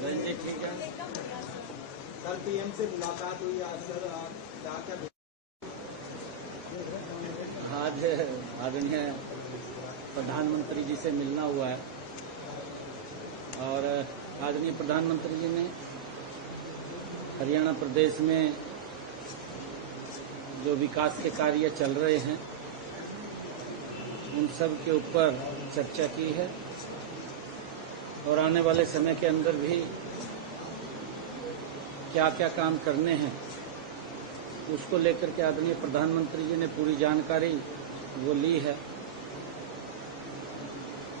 ठीक है। कल पीएम से मुलाकात हुई आज सर, क्या आज आदरणीय प्रधानमंत्री जी से मिलना हुआ है और आदरणीय प्रधानमंत्री जी ने हरियाणा प्रदेश में जो विकास के कार्य चल रहे हैं उन सब के ऊपर चर्चा की है और आने वाले समय के अंदर भी क्या क्या काम करने हैं उसको लेकर के आदरणीय प्रधानमंत्री जी ने पूरी जानकारी वो ली है।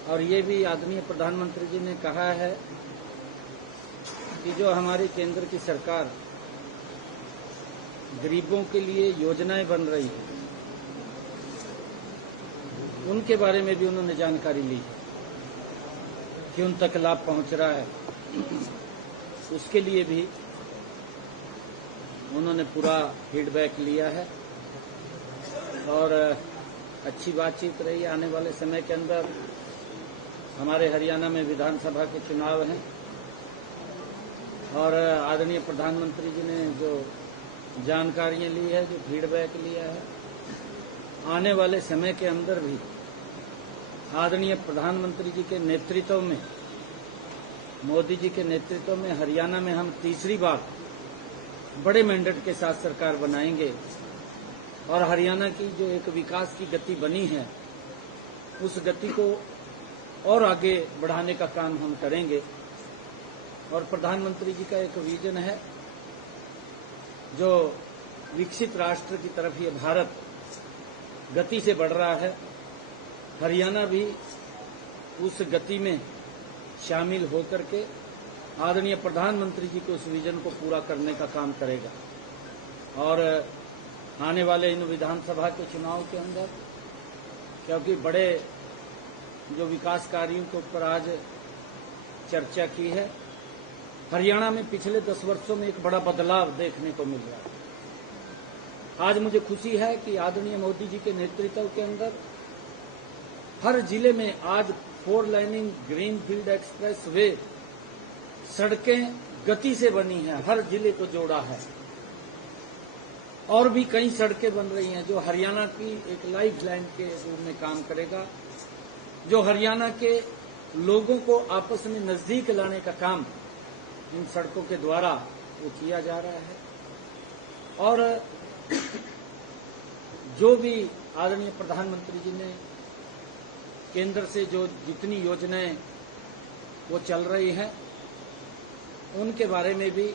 और ये भी आदरणीय प्रधानमंत्री जी ने कहा है कि जो हमारी केंद्र की सरकार गरीबों के लिए योजनाएं बन रही है उनके बारे में भी उन्होंने जानकारी ली है कि उन तक लाभ पहुंच रहा है, उसके लिए भी उन्होंने पूरा फीडबैक लिया है और अच्छी बातचीत रही। आने वाले समय के अंदर हमारे हरियाणा में विधानसभा के चुनाव हैं और आदरणीय प्रधानमंत्री जी ने जो जानकारियां ली है, जो फीडबैक लिया है, आने वाले समय के अंदर भी आदरणीय प्रधानमंत्री जी के नेतृत्व में, मोदी जी के नेतृत्व में हरियाणा में हम तीसरी बार बड़े मैंडेट के साथ सरकार बनाएंगे और हरियाणा की जो एक विकास की गति बनी है उस गति को और आगे बढ़ाने का काम हम करेंगे। और प्रधानमंत्री जी का एक विजन है जो विकसित राष्ट्र की तरफ ये भारत गति से बढ़ रहा है, हरियाणा भी उस गति में शामिल होकर के आदरणीय प्रधानमंत्री जी के उस विजन को पूरा करने का काम करेगा। और आने वाले इन विधानसभा के चुनाव के अंदर क्योंकि बड़े जो विकास कार्यों के ऊपर आज चर्चा की है, हरियाणा में पिछले 10 वर्षों में एक बड़ा बदलाव देखने को मिल रहा है। आज मुझे खुशी है कि आदरणीय मोदी जी के नेतृत्व के अंदर हर जिले में आज 4 लाइनिंग ग्रीनफील्ड एक्सप्रेस वे सड़कें गति से बनी है, हर जिले को जोड़ा है और भी कई सड़कें बन रही हैं जो हरियाणा की एक लाइफ लाइन के रूप में काम करेगा, जो हरियाणा के लोगों को आपस में नजदीक लाने का काम इन सड़कों के द्वारा वो किया जा रहा है। और जो भी आदरणीय प्रधानमंत्री जी ने केंद्र से जो जितनी योजनाएं वो चल रही हैं उनके बारे में भी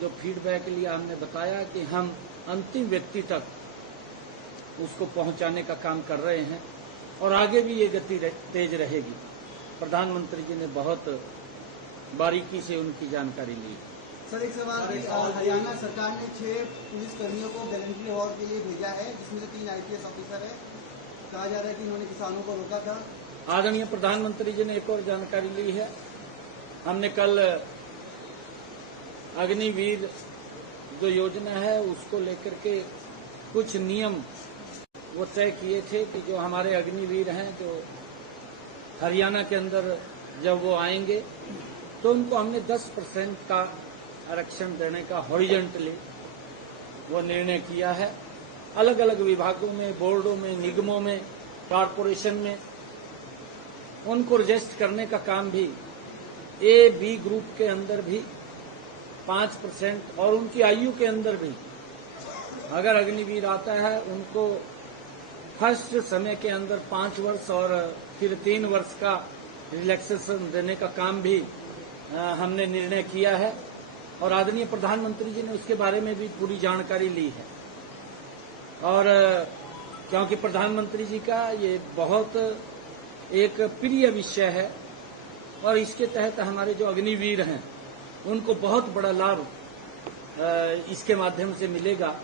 जो फीडबैक लिया, हमने बताया कि हम अंतिम व्यक्ति तक उसको पहुंचाने का काम कर रहे हैं और आगे भी ये गति तेज रहेगी। प्रधानमंत्री जी ने बहुत बारीकी से उनकी जानकारी ली। सर एक सवाल, हरियाणा सरकार ने 6 पुलिसकर्मियों को गैलेंट्री अवार्ड के लिए भेजा है जिसमें से 3 IPS ऑफिसर है। कहा जा रहा है कि उन्होंने किसानों को रोका था। आदरणीय प्रधानमंत्री जी ने एक और जानकारी ली है। हमने कल अग्निवीर जो योजना है उसको लेकर के कुछ नियम वो तय किए थे कि जो हमारे अग्निवीर हैं जो हरियाणा के अंदर जब वो आएंगे तो उनको हमने 10% का आरक्षण देने का हॉरिजॉन्टली वो निर्णय किया है। अलग अलग विभागों में, बोर्डों में, निगमों में, कॉरपोरेशन में उनको रजिस्टर करने का काम भी A-B ग्रुप के अंदर भी 5% और उनकी आयु के अंदर भी अगर अग्निवीर आता है उनको फर्स्ट समय के अंदर 5 वर्ष और फिर 3 वर्ष का रिलैक्सेशन देने का काम भी हमने निर्णय किया है और आदरणीय प्रधानमंत्री जी ने उसके बारे में भी पूरी जानकारी ली है। और क्योंकि प्रधानमंत्री जी का ये बहुत एक प्रिय विषय है और इसके तहत हमारे जो अग्निवीर हैं उनको बहुत बड़ा लाभ इसके माध्यम से मिलेगा।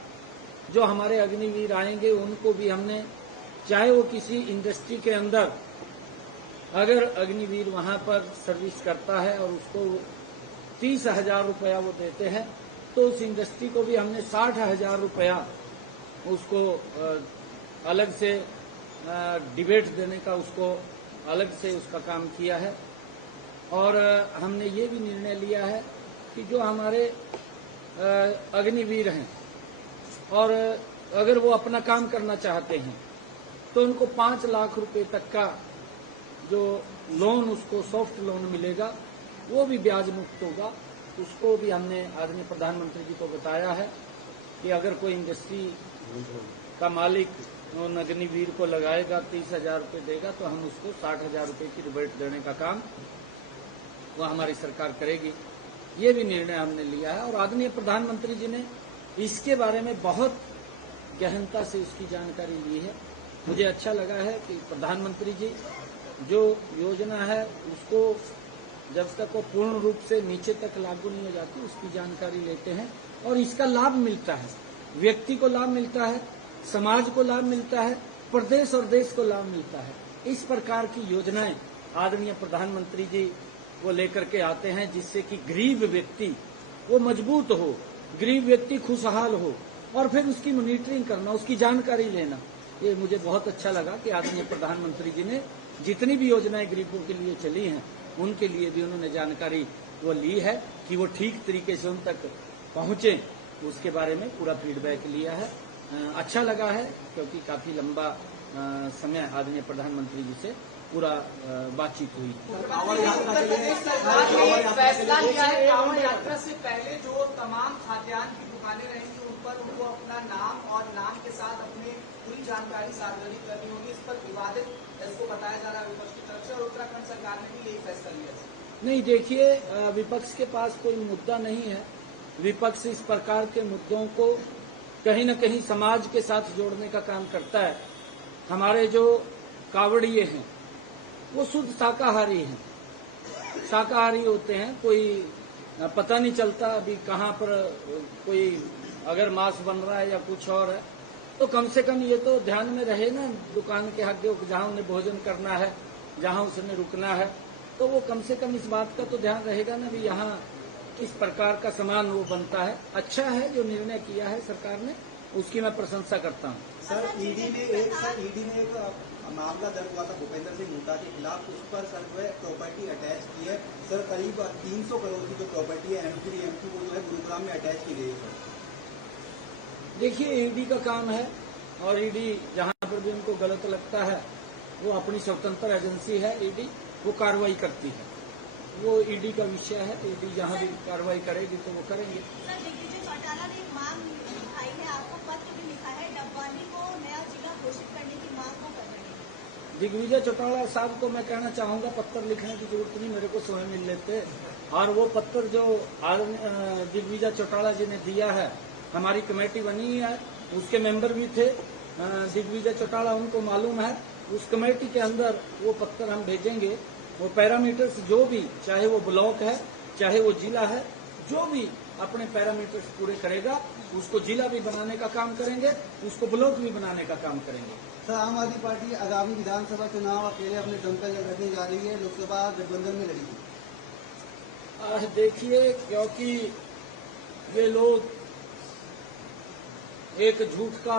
जो हमारे अग्निवीर आएंगे उनको भी हमने, चाहे वो किसी इंडस्ट्री के अंदर अगर अग्निवीर वहां पर सर्विस करता है और उसको 30,000 रुपया वो देते हैं तो उस इंडस्ट्री को भी हमने 60,000 रुपया उसको अलग से डिबेट देने का उसको अलग से उसका काम किया है। और हमने ये भी निर्णय लिया है कि जो हमारे अग्निवीर हैं और अगर वो अपना काम करना चाहते हैं तो उनको 5 लाख रुपए तक का जो लोन, उसको सॉफ्ट लोन मिलेगा, वो भी ब्याज मुक्त होगा। उसको भी हमने आदरणीय प्रधानमंत्री जी को बताया है कि अगर कोई इंडस्ट्री का मालिक उन अग्निवीर को लगाएगा, 30,000 रुपये देगा, तो हम उसको 60,000 रुपये की रिबेट देने का काम वो हमारी सरकार करेगी। ये भी निर्णय हमने लिया है और आदरणीय प्रधानमंत्री जी ने इसके बारे में बहुत गहनता से उसकी जानकारी ली है। मुझे अच्छा लगा है कि प्रधानमंत्री जी जो योजना है उसको जब तक वो पूर्ण रूप से नीचे तक लागू नहीं हो जाती उसकी जानकारी लेते हैं और इसका लाभ मिलता है, व्यक्ति को लाभ मिलता है, समाज को लाभ मिलता है, प्रदेश और देश को लाभ मिलता है। इस प्रकार की योजनाएं आदरणीय प्रधानमंत्री जी वो लेकर के आते हैं जिससे कि गरीब व्यक्ति वो मजबूत हो, गरीब व्यक्ति खुशहाल हो और फिर उसकी मॉनिटरिंग करना, उसकी जानकारी लेना। ये मुझे बहुत अच्छा लगा कि आदरणीय प्रधानमंत्री जी ने जितनी भी योजनाएं गरीबों के लिए चली हैं उनके लिए भी उन्होंने जानकारी वो ली है कि वो ठीक तरीके से उन तक पहुंचे, उसके बारे में पूरा फीडबैक लिया है। अच्छा लगा है क्योंकि काफी लंबा समय आदरणीय प्रधानमंत्री जी से पूरा बातचीत हुई। फैसला लिया है कांवड़ यात्रा से पहले जो तमाम खाद्यान्न की दुकानें रहेंगी उन पर उनको अपना नाम और नाम के साथ अपनी पूरी जानकारी सार्वजनिक करनी होगी। इस पर विवादित इसको बताया जा रहा है विपक्ष की तरफ से और उत्तराखंड सरकार ने भी यही फैसला लिया है। नहीं, देखिए विपक्ष के पास कोई मुद्दा नहीं है। विपक्ष इस प्रकार के मुद्दों को कहीं न कहीं समाज के साथ जोड़ने का काम करता है। हमारे जो कावड़िए हैं वो शुद्ध शाकाहारी हैं, शाकाहारी होते हैं। कोई पता नहीं चलता अभी कहाँ पर कोई अगर मांस बन रहा है या कुछ और है, तो कम से कम ये तो ध्यान में रहे ना, दुकान के आगे जहाँ उन्हें भोजन करना है, जहाँ उसने रुकना है, तो वो कम से कम इस बात का तो ध्यान रहेगा ना भी यहाँ किस प्रकार का सामान वो बनता है। अच्छा है जो निर्णय किया है सरकार ने, उसकी मैं प्रशंसा करता हूँ। सर ईडी ने एक मामला दर्ज हुआ था भूपेंद्र सिंह हुड्डा के खिलाफ, उस पर सर जो है प्रॉपर्टी अटैच की है। सर करीब 300 करोड़ की जो प्रॉपर्टी है एमपी वो जो है गुरुग्राम में अटैच की गई है। देखिए ईडी का काम है और ईडी जहाँ पर भी उनको गलत लगता है वो अपनी स्वतंत्र एजेंसी है, ईडी वो कार्रवाई करती है, वो ईडी का विषय है। ईडी जहाँ भी कार्रवाई करेगी तो वो करेंगे। सर दिग्विजय चौटाला ने एक मांग उठाई है, आपको पत्र भी लिखा है, डबवाली को नया जिला घोषित करने की मांग को कर रहे हैं। दिग्विजय चौटाला साहब को मैं कहना चाहूंगा पत्र लिखने की जरूरत नहीं, मेरे को स्वयं मिल लेते। और वो पत्र जो दिग्विजय चौटाला जी ने दिया है, हमारी कमेटी बनी है, उसके मेंबर भी थे दिग्विजय चौटाला, उनको मालूम है। उस कमेटी के अंदर वो पत्र हम भेजेंगे। वो पैरामीटर्स जो भी, चाहे वो ब्लॉक है चाहे वो जिला है, जो भी अपने पैरामीटर्स पूरे करेगा उसको जिला भी बनाने का काम करेंगे, उसको ब्लॉक भी बनाने का काम करेंगे। सर आम आदमी पार्टी आगामी विधानसभा चुनाव अकेले अपने दम पर लड़ने जा रही है, लोकसभा गठबंधन में लड़ेगी। देखिए क्योंकि वे लोग एक झूठ का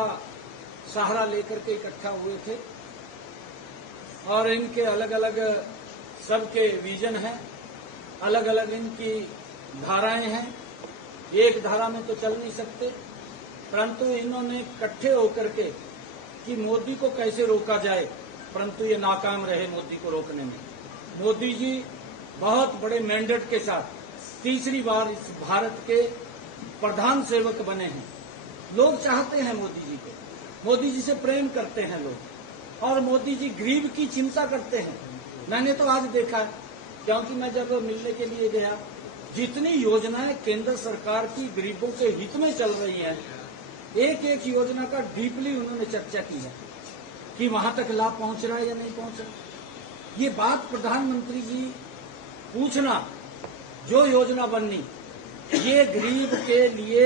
सहारा लेकर के इकट्ठा हुए थे और इनके अलग अलग सबके विजन हैं, अलग अलग इनकी धाराएं हैं, एक धारा में तो चल नहीं सकते। परंतु इन्होंने इकट्ठे होकर के कि मोदी को कैसे रोका जाए, परंतु ये नाकाम रहे मोदी को रोकने में। मोदी जी बहुत बड़े मैंडेट के साथ तीसरी बार इस भारत के प्रधान सेवक बने हैं। लोग चाहते हैं मोदी जी को, मोदी जी से प्रेम करते हैं लोग और मोदी जी गरीब की चिंता करते हैं। मैंने तो आज देखा, क्योंकि मैं जब मिलने के लिए गया, जितनी योजनाएं केंद्र सरकार की गरीबों के हित में चल रही हैं, एक एक योजना का डीपली उन्होंने चर्चा की है कि वहां तक लाभ पहुंच रहा है या नहीं पहुंच रहा। ये बात प्रधानमंत्री जी पूछना, जो योजना बननी ये गरीब के लिए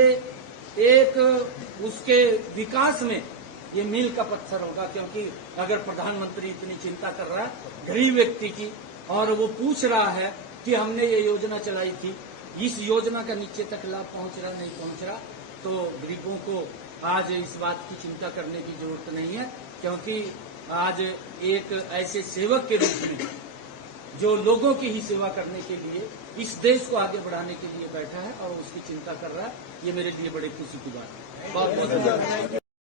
एक उसके विकास में ये मील का पत्थर होगा। क्योंकि अगर प्रधानमंत्री इतनी चिंता कर रहा है गरीब व्यक्ति की और वो पूछ रहा है कि हमने ये योजना चलाई थी, इस योजना का नीचे तक लाभ पहुंच रहा नहीं पहुंच रहा, तो गरीबों को आज इस बात की चिंता करने की जरूरत नहीं है। क्योंकि आज एक ऐसे सेवक के रूप में जो लोगों की ही सेवा करने के लिए इस देश को आगे बढ़ाने के लिए बैठा है और उसकी चिंता कर रहा है, ये मेरे लिए बड़ी खुशी की बात है। बहुत बहुत धन्यवाद।